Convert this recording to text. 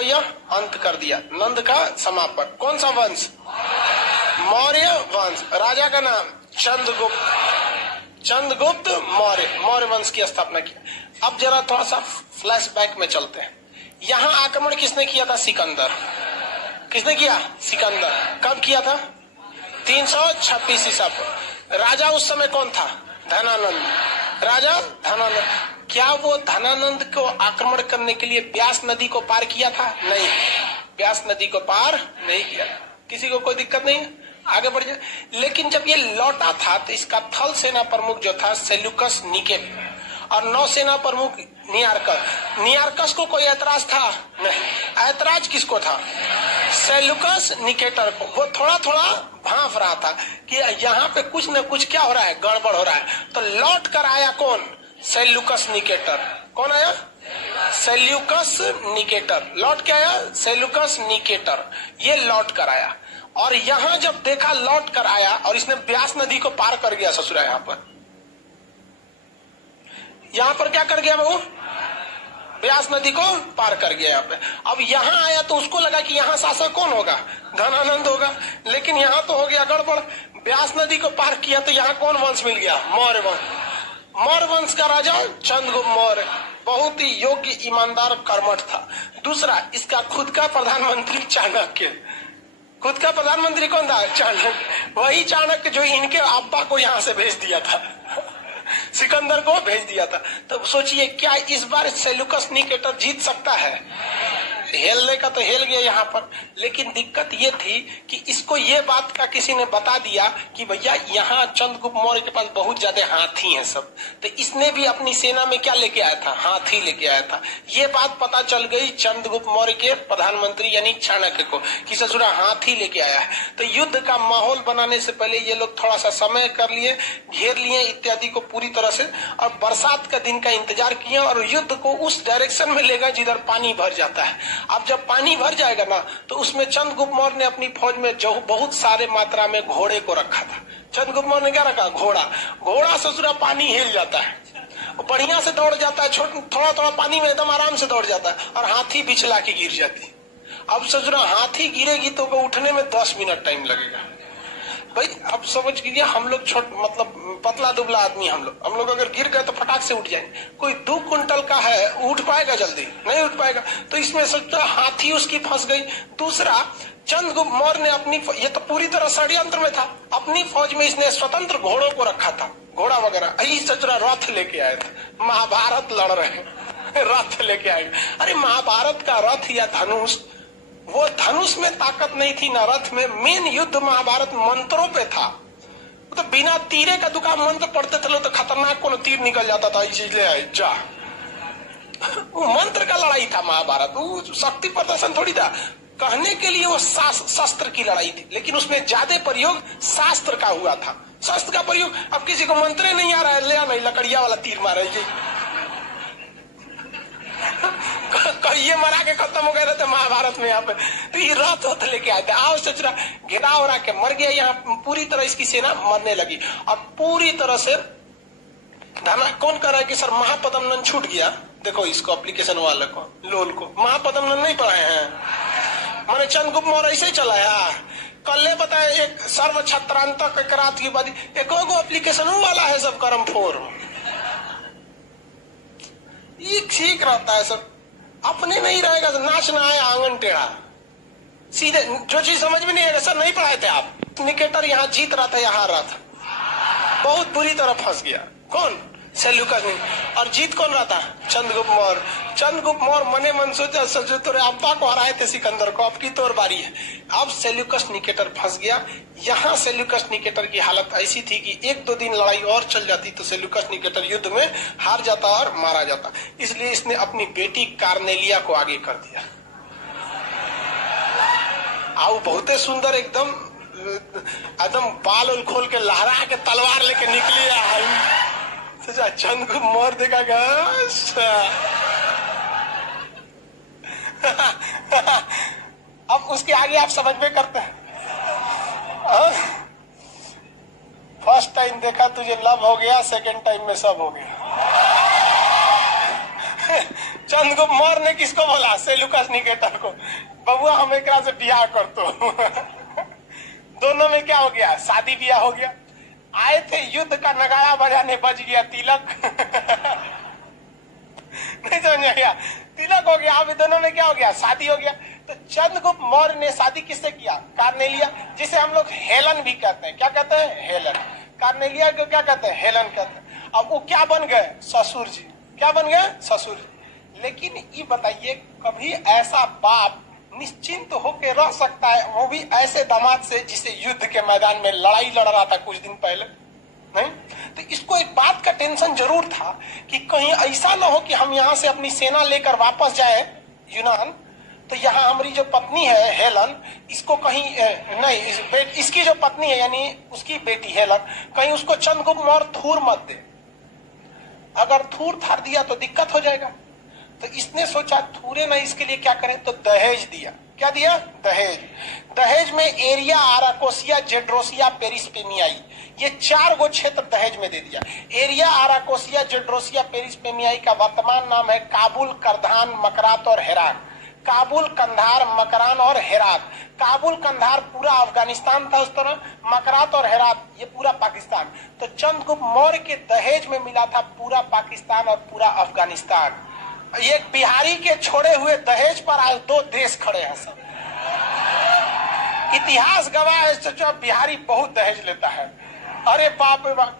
भैया अंत कर दिया, नंद का समापन। कौन सा वंश? मौर्य वंश। राजा का नाम चंद्रगुप्त। चंद्रगुप्त मौर्य, मौर्य वंश की स्थापना किया। अब जरा थोड़ा सा फ्लैशबैक में चलते हैं। यहाँ आक्रमण किसने किया था? सिकंदर। किसने किया? सिकंदर। कब किया था? 326 ईसा पूर्व। राजा उस समय कौन था? धनानंद। राजा धनानंद। क्या वो धनानंद को आक्रमण करने के लिए ब्यास नदी को पार किया था? नहीं, ब्यास नदी को पार नहीं किया। किसी को कोई दिक्कत नहीं है, आगे बढ़ जाए। लेकिन जब ये लौटा था तो इसका थल सेना प्रमुख जो था सेल्यूकस निकेटर और नौसेना प्रमुख नियारकस। नियारकस को कोई ऐतराज था? नहीं। ऐतराज किसको था? सेल्यूकस निकेटर को। वो थोड़ा थोड़ा भांफ रहा था कि यहाँ पे कुछ न कुछ क्या हो रहा है, गड़बड़ हो रहा है। तो लौट कर आया कौन? Seleucus Nicator. कौन आया? Seleucus Nicator. लौट के आया सेल्यूकस निकेटर। ये लौट कर आया और यहाँ जब देखा लौट कर आया और इसने ब्यास नदी को पार कर गया ससुरा। यहाँ पर क्या कर गया बहू? ब्यास नदी को पार कर गया यहाँ पे। अब यहाँ आया तो उसको लगा कि यहाँ शासक कौन होगा? धनानंद होगा। लेकिन यहाँ तो हो गया गड़बड़। ब्यास नदी को पार किया तो यहाँ कौन वंश मिल गया? मौर्य वंश। मौर्य वंश का राजा चंद्रगुप्त मौर्य बहुत ही योग्य, ईमानदार, कर्मठ था। दूसरा, इसका खुद का प्रधानमंत्री चाणक्य। खुद का प्रधानमंत्री कौन था? चाणक्य। वही चाणक्य जो इनके अब्बा को यहाँ से भेज दिया था, सिकंदर को भेज दिया था। तो सोचिए क्या इस बार सेल्यूकस निकेटर जीत सकता है? हेलने का तो हेल गया यहाँ पर। लेकिन दिक्कत ये थी कि इसको ये बात का किसी ने बता दिया कि भैया यहाँ चंद्रगुप्त मौर्य के पास बहुत ज्यादा हाथी हैं सब। तो इसने भी अपनी सेना में क्या लेके आया था? हाथी लेके आया था। ये बात पता चल गई चंद्रगुप्त मौर्य के प्रधानमंत्री यानी चाणक्य को कि ससुरा हाथी लेके आया है। तो युद्ध का माहौल बनाने से पहले ये लोग थोड़ा सा समय कर लिए, घेर लिए इत्यादि को पूरी तरह से, और बरसात का दिन का इंतजार किया और युद्ध को उस डायरेक्शन में लेगा जिधर पानी भर जाता है। अब जब पानी भर जाएगा ना तो उसमें चंद्रगुप्त मौर्य ने अपनी फौज में जो बहुत सारे मात्रा में घोड़े को रखा था। चंद्रगुप्त मौर्य ने क्या रखा? घोड़ा। घोड़ा ससुरा पानी हिल जाता है, बढ़िया से दौड़ जाता है, थोड़ा थोड़ा पानी में एकदम आराम से दौड़ जाता है, और हाथी बिछला के गिर जाती है। अब ससुरा हाथी गिरेगी तो उठने में 10 मिनट टाइम लगेगा। भाई अब समझ लीजिए हम लोग मतलब पतला दुबला आदमी, हम लोग अगर गिर गए तो फटाक से उठ जाएंगे। कोई 2 कुंटल का है, उठ पाएगा? जल्दी नहीं उठ पाएगा। तो इसमें सोचता हाथी उसकी फंस गई। दूसरा, चंद्रगुप्त मौर्य ने अपनी, ये तो पूरी तरह षड्यंत्र में था, अपनी फौज में इसने स्वतंत्र घोड़ों को रखा था, घोड़ा वगैरह। सचरा रथ लेके आए थे, महाभारत लड़ रहे रथ लेके आए। अरे महाभारत का रथ या धनुष, वो धनुष में ताकत नहीं थी ना रथ में। मेन युद्ध महाभारत मंत्रों पे था। तो बिना तीरे का दुकान मंत्र पढ़ते थे तो खतरनाक को तीर निकल जाता था, ले आए जा। वो मंत्र का लड़ाई था महाभारत, वो शक्ति प्रदर्शन थोड़ी था। कहने के लिए वो शस्त्र की लड़ाई थी, लेकिन उसमें ज्यादा प्रयोग शास्त्र का हुआ था। शस्त्र का प्रयोग, अब किसी को मंत्र नहीं आ रहा है, ले आ नहीं लकड़िया वाला तीर मारे ये मरा के खत्म हो गए रहते महाभारत में। यहाँ पे तो ये रथ लेके आए थे। आओ सचरा घेरा उड़ा के मर गया। यहाँ पूरी तरह इसकी सेना मरने लगी और पूरी तरह से धना कौन कर रहा है कि सर महापद्मनंद छूट गया। देखो इसको एप्लीकेशन वाले को, लोल को महापद्मनंद नहीं पढ़ाए हैं। मैंने चंद्रगुप्त मौर्य ऐसे चलाया। कल बताया एक सर्व छत्रांतक करात की बात, एक एप्लीकेशन वाला है सब कर्म फोर। ये ठीक रहता है सब, अपने नहीं रहेगा तो नाच ना आए आंगन टेढ़ा। सीधे जो चीज समझ में नहीं आएगा, सर नहीं पढ़ाए थे आप। निकेटर यहाँ जीत रहा था, यहाँ हार रहा था, बहुत बुरी तरह फंस गया। कौन? सेल्यूकस नहीं। और जीत कौन रहा था? चंद्रगुप्त मौर्य। चंद्रगुप्त मौर्य मने मन सोचा तेरे अब्बा को हराए थे सिकंदर को, अब की तोर बारी है। अब सेल्यूकस निकेटर फंस गया। यहाँ सेल्यूकस निकेटर की हालत ऐसी थी कि 1-2 दिन लड़ाई और चल जाती तो सेल्यूकस निकेटर युद्ध में हार जाता और मारा जाता। इसलिए इसने अपनी बेटी कार्नेलिया को आगे कर दिया। आओ बहुत सुंदर एकदम बाल उल खोल के लहरा के तलवार लेके निकली है। चंद्रगुप्त मौर्य देखा अब उसके आगे आप समझ में करते हैं। फर्स्ट टाइम देखा तुझे लव हो गया, सेकंड टाइम में सब हो गया। चंद्रगुप्त मौर्य ने किसको बोला? सेल्यूकस निकेटर को, बबुआ हम एक से ब्याह कर तो। दोनों में क्या हो गया? शादी ब्याह हो गया। आए थे युद्ध का नगाड़ा बजाने, बज गया तिलक। नहीं समझ गया? तिलक हो गया। अब दोनों में क्या हो गया? शादी हो गया। तो चंद्रगुप्त मौर्य ने शादी किससे किया? कार्नेलिया, जिसे हम लोग हेलन भी कहते हैं। क्या कहते हैं? हेलन। कार्नेलिया को क्या कहते हैं? हेलन कहते हैं। अब वो क्या बन गए? ससुर जी। क्या बन गए? ससुर जी। लेकिन ये बताइए, कभी ऐसा बाप निश्चिंत होकर रह सकता है, वो भी ऐसे दामाद से जिसे युद्ध के मैदान में लड़ाई लड़ रहा था कुछ दिन पहले? नहीं। तो इसको एक बात का टेंशन जरूर था कि कहीं ऐसा ना हो कि हम यहाँ से अपनी सेना लेकर वापस जाए यूनान, तो यहाँ हमारी जो पत्नी है हेलन, इसको कहीं नहीं, इसकी जो पत्नी है यानी उसकी बेटी हेलन, कहीं उसको चंद्रगुप्त मौर्य थूर मत दे। अगर थूर थार दिया तो दिक्कत हो जाएगा। तो इसने सोचा थूरे ना, इसके लिए क्या करें? तो दहेज दिया। क्या दिया? दहेज। दहेज में एरिया, आराकोसिया, जेड्रोसिया, पेरिस्पेमियाई, ये 4 गो क्षेत्र दहेज में दे दिया। एरिया, आराकोसिया, जेड्रोसिया, पेरिस्पेमियाई का वर्तमान नाम है काबुल, करधान, मकरात और हेरात। काबुल, कंधार, मकरान और हेरात। काबुल, कंधार पूरा अफगानिस्तान था उस तरह, मकरात और हेरात ये पूरा पाकिस्तान। तो चंद्रगुप्त मौर्य के दहेज में मिला था पूरा पाकिस्तान और पूरा अफगानिस्तान। ये बिहारी के छोड़े हुए दहेज पर आज 2 देश खड़े हैं सब। इतिहास गवाह है, सोचो बिहारी बहुत दहेज लेता है। अरे बाप रे बाप।